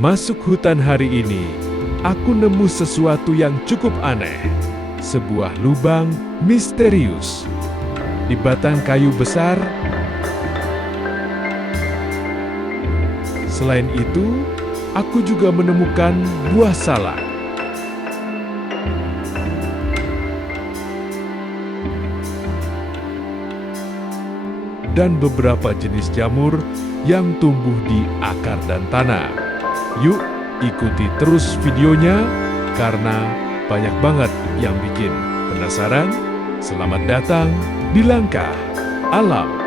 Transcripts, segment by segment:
Masuk hutan hari ini, aku nemu sesuatu yang cukup aneh. Sebuah lubang misterius di batang kayu besar. Selain itu, aku juga menemukan buah salak. Dan beberapa jenis jamur yang tumbuh di akar dan tanah. Yuk, ikuti terus videonya karena banyak banget yang bikin penasaran. Selamat datang di Langkah Alam.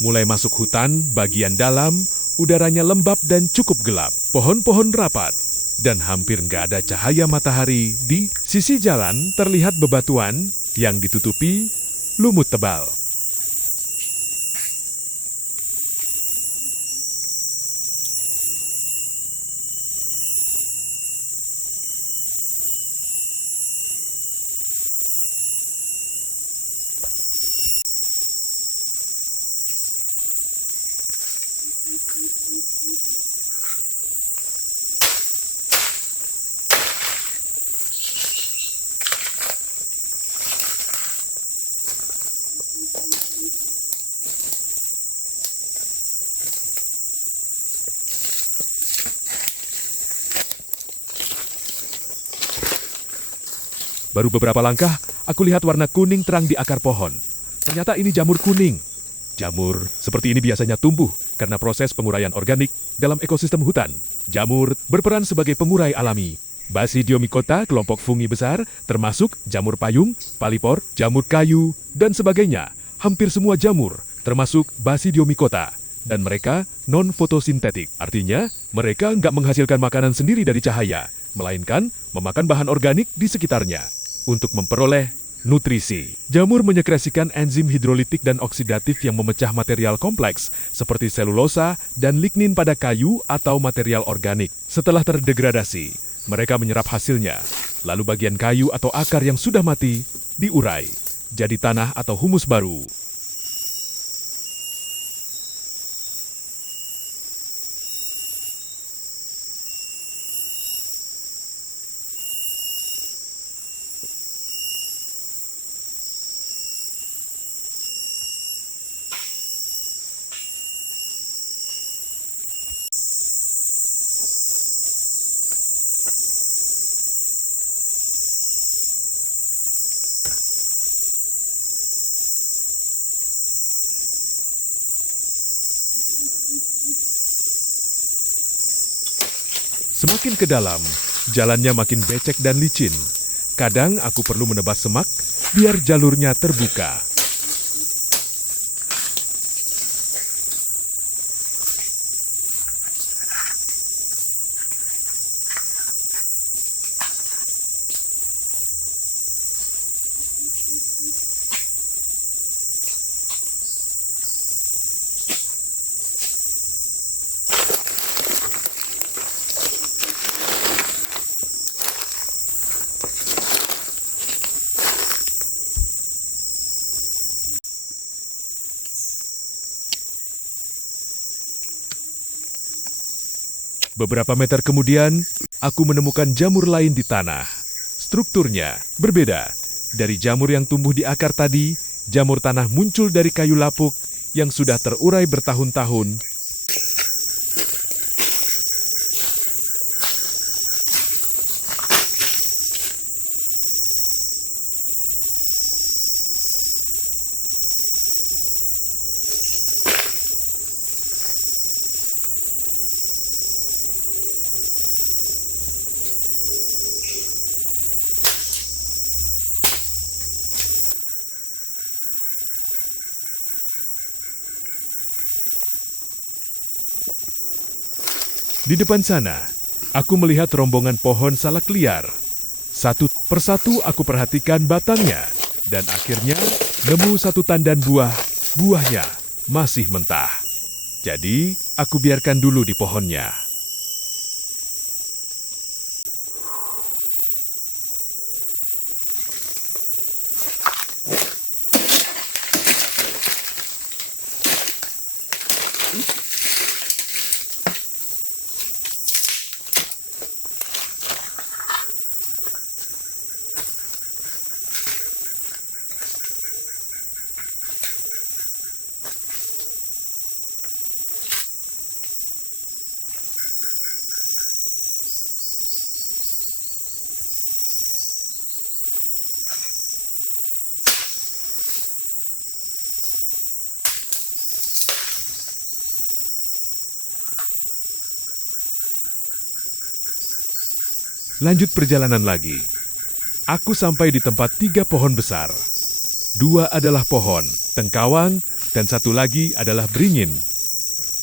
Mulai masuk hutan, bagian dalam, udaranya lembab dan cukup gelap. Pohon-pohon rapat, dan hampir nggak ada cahaya matahari. Di sisi jalan terlihat bebatuan yang ditutupi lumut tebal. Baru beberapa langkah, aku lihat warna kuning terang di akar pohon. Ternyata ini jamur kuning. Jamur seperti ini biasanya tumbuh karena proses penguraian organik dalam ekosistem hutan. Jamur berperan sebagai pengurai alami. Basidiomycota, kelompok fungi besar, termasuk jamur payung, palipor, jamur kayu, dan sebagainya. Hampir semua jamur termasuk Basidiomycota. Dan mereka non-fotosintetik. Artinya, mereka nggak menghasilkan makanan sendiri dari cahaya, melainkan memakan bahan organik di sekitarnya untuk memperoleh nutrisi. Jamur menyekresikan enzim hidrolitik dan oksidatif yang memecah material kompleks seperti selulosa dan lignin pada kayu atau material organik. Setelah terdegradasi, mereka menyerap hasilnya. Lalu bagian kayu atau akar yang sudah mati diurai jadi tanah atau humus baru. Semakin ke dalam, jalannya makin becek dan licin. Kadang aku perlu menebas semak biar jalurnya terbuka. Beberapa meter kemudian, aku menemukan jamur lain di tanah. Strukturnya berbeda. Dari jamur yang tumbuh di akar tadi, jamur tanah muncul dari kayu lapuk yang sudah terurai bertahun-tahun. Di depan sana, aku melihat rombongan pohon salak liar. Satu persatu aku perhatikan batangnya, dan akhirnya nemu satu tandan buah. Buahnya masih mentah. Jadi, aku biarkan dulu di pohonnya. Lanjut perjalanan lagi. Aku sampai di tempat 3 pohon besar. 2 adalah pohon tengkawang dan 1 lagi adalah beringin.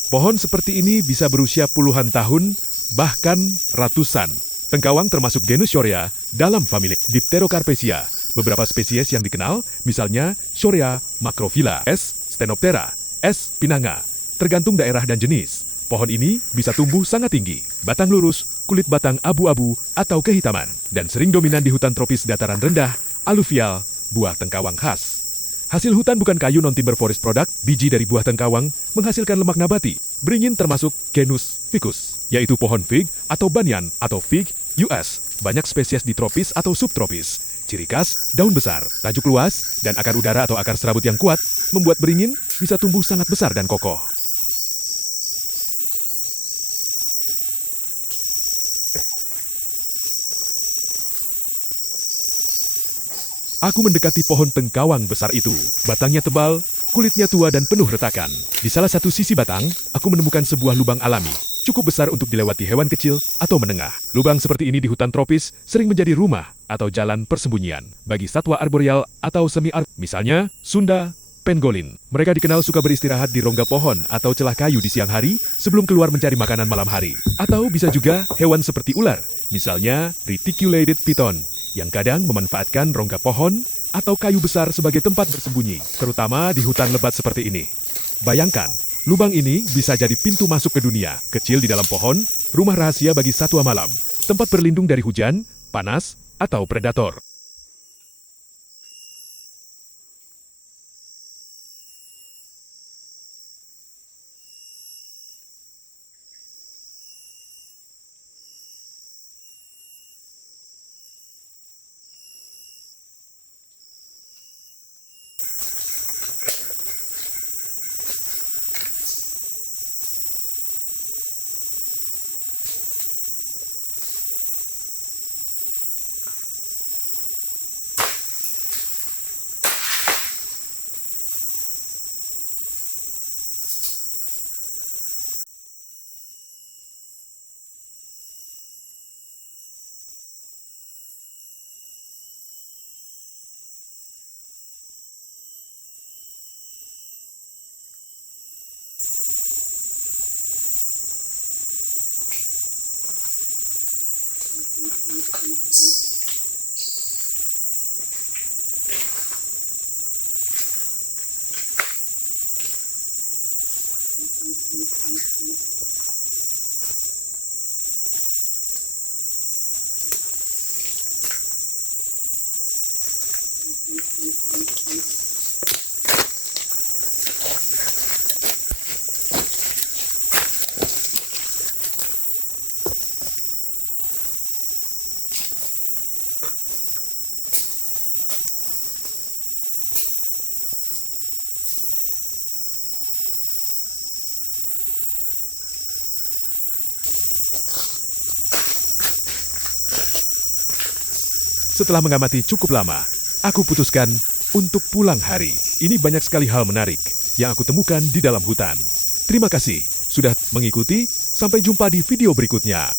Pohon seperti ini bisa berusia puluhan tahun, bahkan ratusan. Tengkawang termasuk genus Shorea dalam famili Dipterocarpesia. Beberapa spesies yang dikenal, misalnya Shorea macrophylla, S. stenoptera, S. pinanga, tergantung daerah dan jenis. Pohon ini bisa tumbuh sangat tinggi, batang lurus, kulit batang abu-abu atau kehitaman, dan sering dominan di hutan tropis dataran rendah, aluvial, buah tengkawang khas. Hasil hutan bukan kayu non-timber forest product, biji dari buah tengkawang menghasilkan lemak nabati. Beringin termasuk genus Ficus, yaitu pohon fig atau banyan atau fig US. Banyak spesies di tropis atau subtropis. Ciri khas, daun besar, tajuk luas, dan akar udara atau akar serabut yang kuat, membuat beringin bisa tumbuh sangat besar dan kokoh. Aku mendekati pohon tengkawang besar itu. Batangnya tebal, kulitnya tua dan penuh retakan. Di salah satu sisi batang, aku menemukan sebuah lubang alami, cukup besar untuk dilewati hewan kecil atau menengah. Lubang seperti ini di hutan tropis sering menjadi rumah atau jalan persembunyian bagi satwa arboreal atau semi-arboreal, misalnya Sunda pangolin. Mereka dikenal suka beristirahat di rongga pohon atau celah kayu di siang hari sebelum keluar mencari makanan malam hari. Atau bisa juga hewan seperti ular, misalnya reticulated python, yang kadang memanfaatkan rongga pohon atau kayu besar sebagai tempat bersembunyi, terutama di hutan lebat seperti ini. Bayangkan, lubang ini bisa jadi pintu masuk ke dunia, kecil di dalam pohon, rumah rahasia bagi satwa malam, tempat berlindung dari hujan, panas, atau predator. Setelah mengamati cukup lama, aku putuskan untuk pulang hari. Ini banyak sekali hal menarik yang aku temukan di dalam hutan. Terima kasih sudah mengikuti. Sampai jumpa di video berikutnya.